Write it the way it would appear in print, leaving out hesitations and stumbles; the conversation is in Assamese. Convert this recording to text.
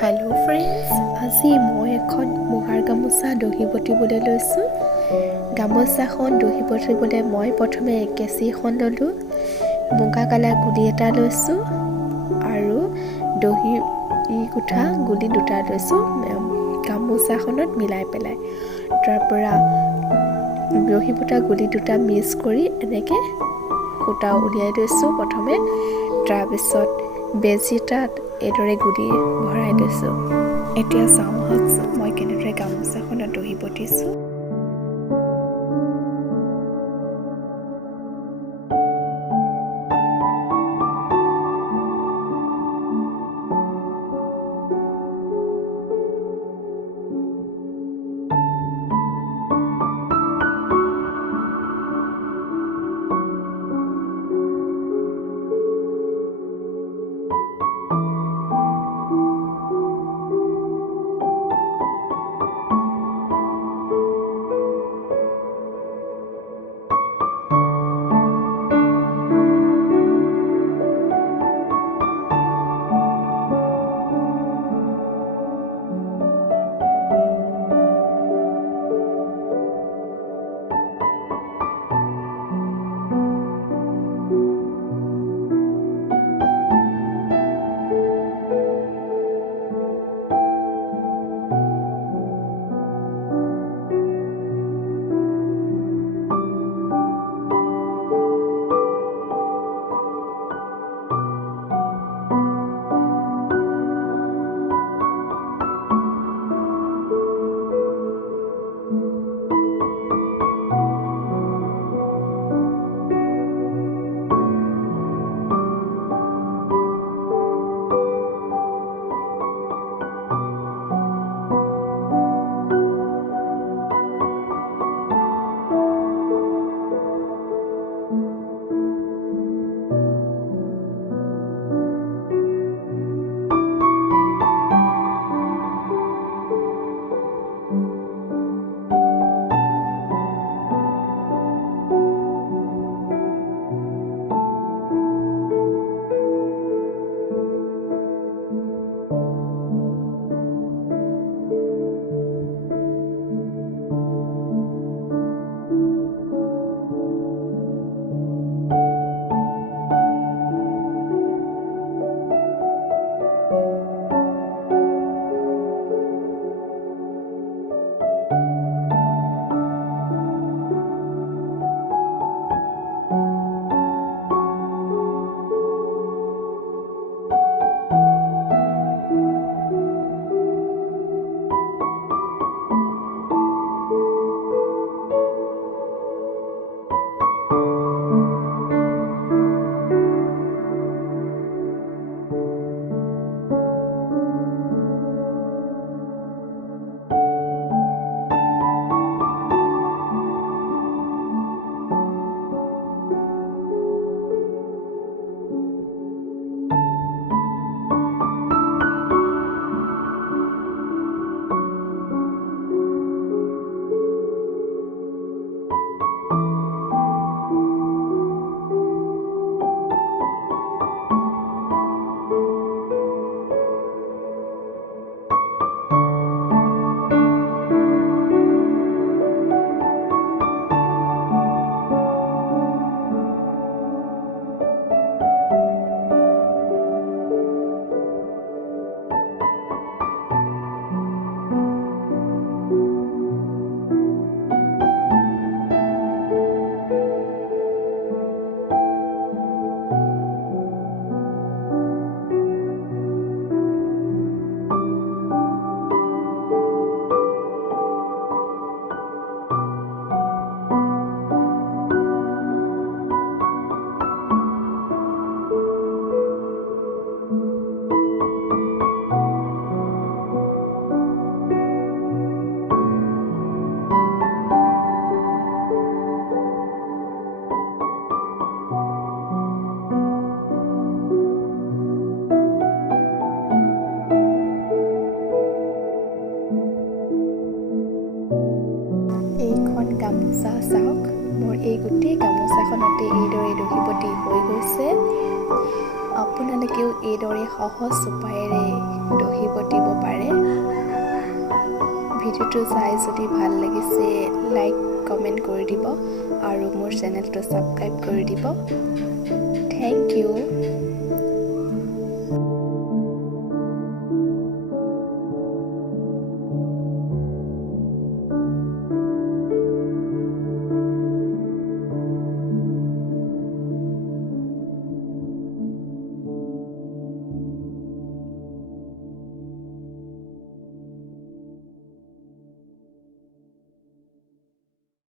হেল্ল' ফ্ৰেণ্ডছ, আজি মই এখন মুগাৰ গামোচা দহি বটিবলৈ লৈছোঁ। গামোচাখন দহি বটিবলৈ মই প্ৰথমে কেঁচি এখন ল'লোঁ, মুগা কালাৰ গুলি এটা লৈছোঁ আৰু দহি গুঠা গুলি দুটা লৈছোঁ গামোচাখনত মিলাই পেলাই। তাৰপৰা দহি বটা গুলি দুটা মিক্স কৰি এনেকৈ সূতা উলিয়াই লৈছোঁ প্ৰথমে। তাৰপিছত বেজী এটাত এইদৰে গুলি ভৰাই লৈছোঁ। এতিয়া চাওঁ আহকচোন মই কেনেদৰে গামোচাখনত দহি বটিছোঁ। এইখন গামোচা চাওক, মোৰ এই গোটেই গামোচাখনতে এইদৰে দহি বটি হৈ গৈছে। আপোনালোকেও এইদৰে সহজ উপায়েৰে দহি বটিব ভিডিঅ'টো চাই যদি ভাল লাগিছে লাইক কমেণ্ট কৰি দিব আৰু মোৰ চেনেলটো ছাবস্ক্ৰাইব কৰি দিব। Thank U.